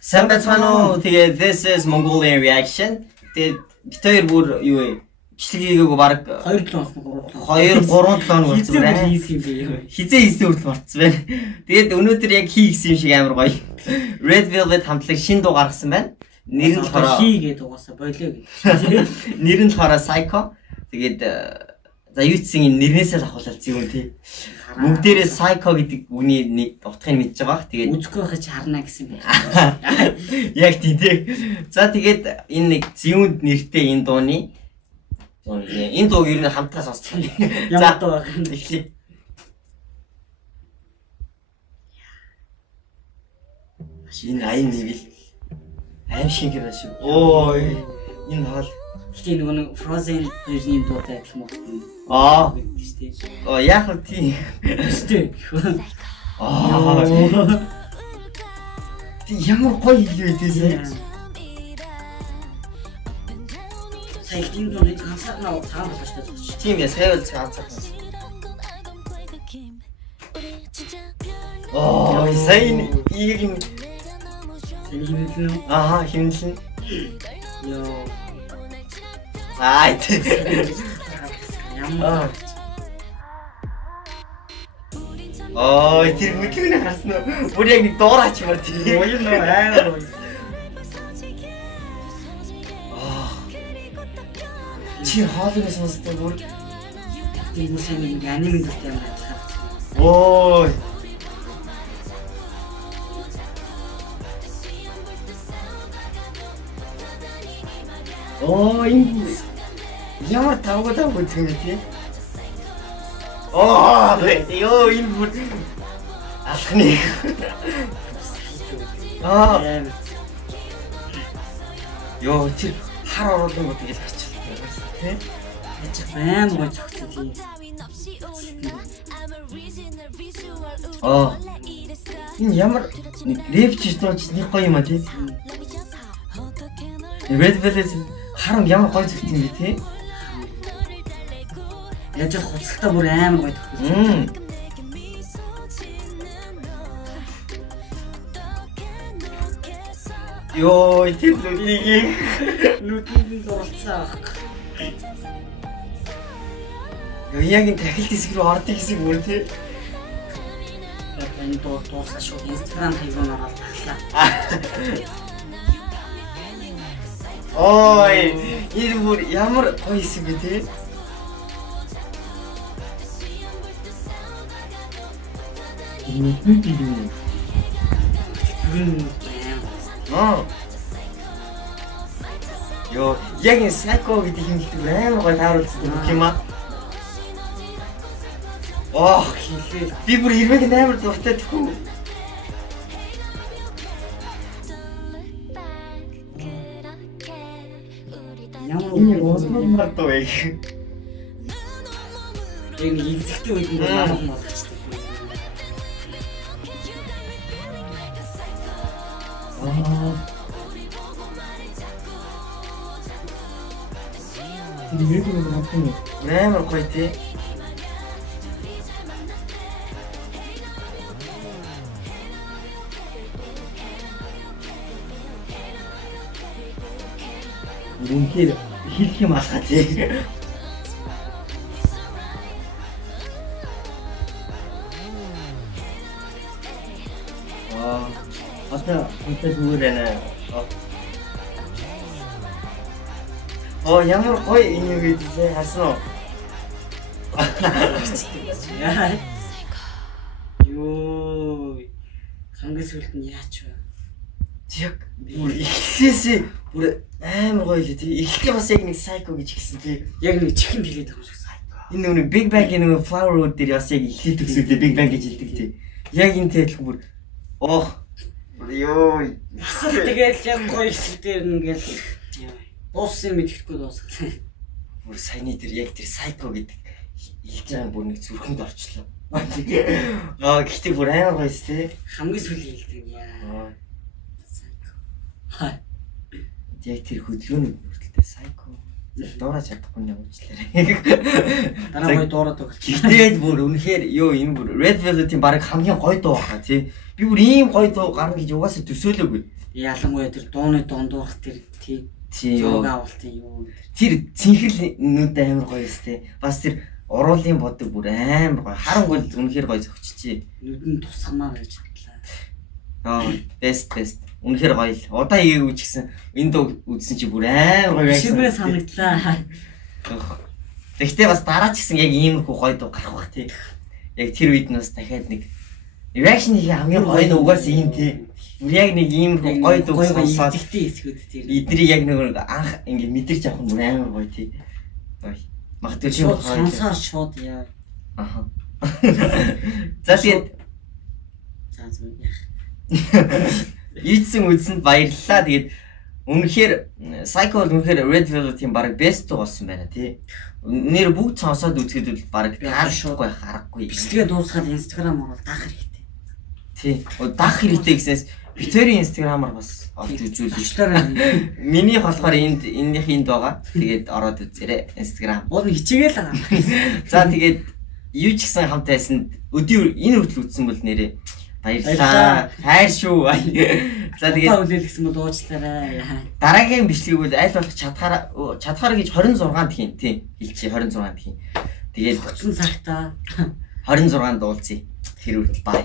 Сайн байцгаана уу? Тэгээ this is Mongolian reaction. Тэгээ бид хоёр бүр юу вэ? Бичлэг хийгээгүй баг 2-7 хоног 2-3 7 хоног болсон байна. хийсэн юм бэ? Хизээ хийсэн хүртэл марцсан байна. Тэгээд өнөөдөр яг хийгсэн юм шиг амар гоё. Red Velvet хамтлаг шинэ дуу гаргасан байна. Нэр нь болохоор хийгээд угаасаа болио гэж. Нэр нь болохоор Psycho. Тэгээд за юуцсын нэрнээсээ авахлал зүг юм тий. Бүгдээрээ Psycho гэдэг үгний утгыг мэдж байгаа. Тэгээд үзэхгүй байхад чи харна гэсэн юм байна. Яг тий. За тэгээд энэ нэг зүүнд нэртэй энэ дууны энэ дууг ер нь хамтдаа сонсцгоо. За дуу эхлэе. Энэ айн нэг л аим шиг гэрээ шүү. Ой энэ хаал. Гэтэ нөгөө Frozen хоёрын дуутай адилхан мөн. Аа. Гэжтэй. Яг л тийм. Гэжтэй. Ямар гоё хэлээ дээ. Сайн тийм дуу нэг хасаанаа цаана болж байгаа. Тийм яа сайвал цаацах. Сайн ийм химнэлэн. Аа химнэлэн. Йоо. Айт. Ямар. Тэр хөдөлгөөний харсан уу? Бүр яг нэг дуурайч мар тийм. Ой нөө амар. Чи хаалгаас сонсдог бүр тийм үсэн нэг аниме дуртай юм байна. Ой. Энэ ямар тавга тийм тий. Ёо энэ бүр алхны. Ёо чи хар оруулсан гот гэж харчихлаа тий. Ячих байн гой цогцсон тий. Энэ ямар рэпч дууч нэг гоё юм а тий. Red Velvet харам ямар гоё зүгт юм бэ тий. Яаж хуцалтаа бүр амар гоё төгссөн. Ёо тэр нүдний дуралцаа. Ёо яг энэ тахилт хэсэг рүү ордог хэсэг бүр тий. Яг энэ дуусах шүү. Instagram хийгүүн ороод таглаа. Ой, энэ бүр ямар гоё хэсэг бэ тий. Ёо, яг энэ Psycho гэдэг хэмжлэг амар гоё тааруулсан юм аа. Хэлээ. Би бүр ирмэг амар дуртай тэхүү. Ямар энэ уусмар доо яг. Энэ илзэгтэй үед нь намайг болгочтой. Тэр мөрөнд хамтсан амар гоё тий. Үнэхээр хэлэх юм алхаа тий. Онтой зүгээр байна. Ямар гоё энэ юу гэдэг харсан уу? Ёо. Хамгийн сүүлд нь яач вэ? Яг бүр ихлээсээ бүр амар гоё лээ тий. Ихлээ бас яг нэг Psycho гэж хэлсэн тий. Яг нэг чихэнд хэлээд байгаа юм шиг Psycho. Энэ нэг Big Bang-ийн нэг Flower Road дээр бас яг ихлээ төгсөлөө Big Bang гэж хэлдэг тий. Яг энэ тэтэл бүр ёо. Тэгэл яг гоё хэсэг дээр ингээл дууссан мэдхэхгүй дуусгал. Бүр саяны дээр яг тэр Psycho гэдэг хэлж байгаа бүр нэг зүрхэнд орчлоо. Гэхдээ бүр амар гоёс тий. Хамгийн сүүлийн хэлдэг яа. Яг Яг тэр хөдөлгөөний бүрдэлтэй Psycho. Дуурайж чадахгүй юм уучлаарай. Дараа гоё дуурайд өгч. Тэгээд бүр үнэхээр ёо энэ бүр Red Velvet-ийн баг хамгийн гоё дуу байгаа тий. Би бүр ийм гоё дуу гарна гэж угаасаа төсөөлөөгүй. Ялангуяа тэр дууны дундуур тэр тий. Зураг авалтын юу. Тэр цэнхэрл нүд амар гоё өстэй. Бас тэр уруулын бодог бүр амар гоё. Харангуй үнэхээр гоё зөгччээ. Нүдэн тусгамаар гэж бодлаа. Best. Үнэхээр гоё л. Удаа игээгүй ч гэсэн энэ дуу үзсэн чи бүр амар гоё байсан. Шивээ санагдлаа. Тэгтээ бас дараа ч гэсэн яг иймэрхүү гоё дуу гарах бах тий. Яг тэр үед нь бас дахиад нэг reaction хийх хамгийн гоё нь угаасаа ийм тий. Яг нэг иймэрхүү гоё дуу сонсоод эзэгтэй хэсгүүд тэр. Эдний яг нэг анх ингэ мэдэрч авах нь бүр амар гоё тий. Гоё. Магадгүй чи сонсоор шууд яа. Аха. За тэгээд зүг яах. Ийдсэн үзсэнд баярлалаа. Тэгээд үнэхээр Psycho бол үнэхээр Red Velvet-ийн баг best болсон байна тий. Нэр бүгд сонсоод үзэхэд бол баг таалшгүй харахгүй. Бичлэгээ дуусгаад Instagram орол даах хэрэгтэй. Тий. Даах хэрэгтэй гэснээс битэрийн Instagram-аар бас олж үзүүлээ. Миний болохоор энэний байгаа. Тэгээд ороод үзээрэй Instagram. Уул нь хичээгээл байгаа. За тэгээд юу ч гэсэн хамт байсанд өдөө энэ хүртэл үзсэн бол нэрээ баярлалаа. Хайр шүү. За тэгээд үлээл гэсэн бол уучлаарай. Дараагийн бичлэгийг бол аль болох чадхаар гэж 26-нд хийн тий. Хэлчихье 26-нд хийн. Тэгээд 30 цагтаа 26-нд уулзъя. Тэр үртэл бай.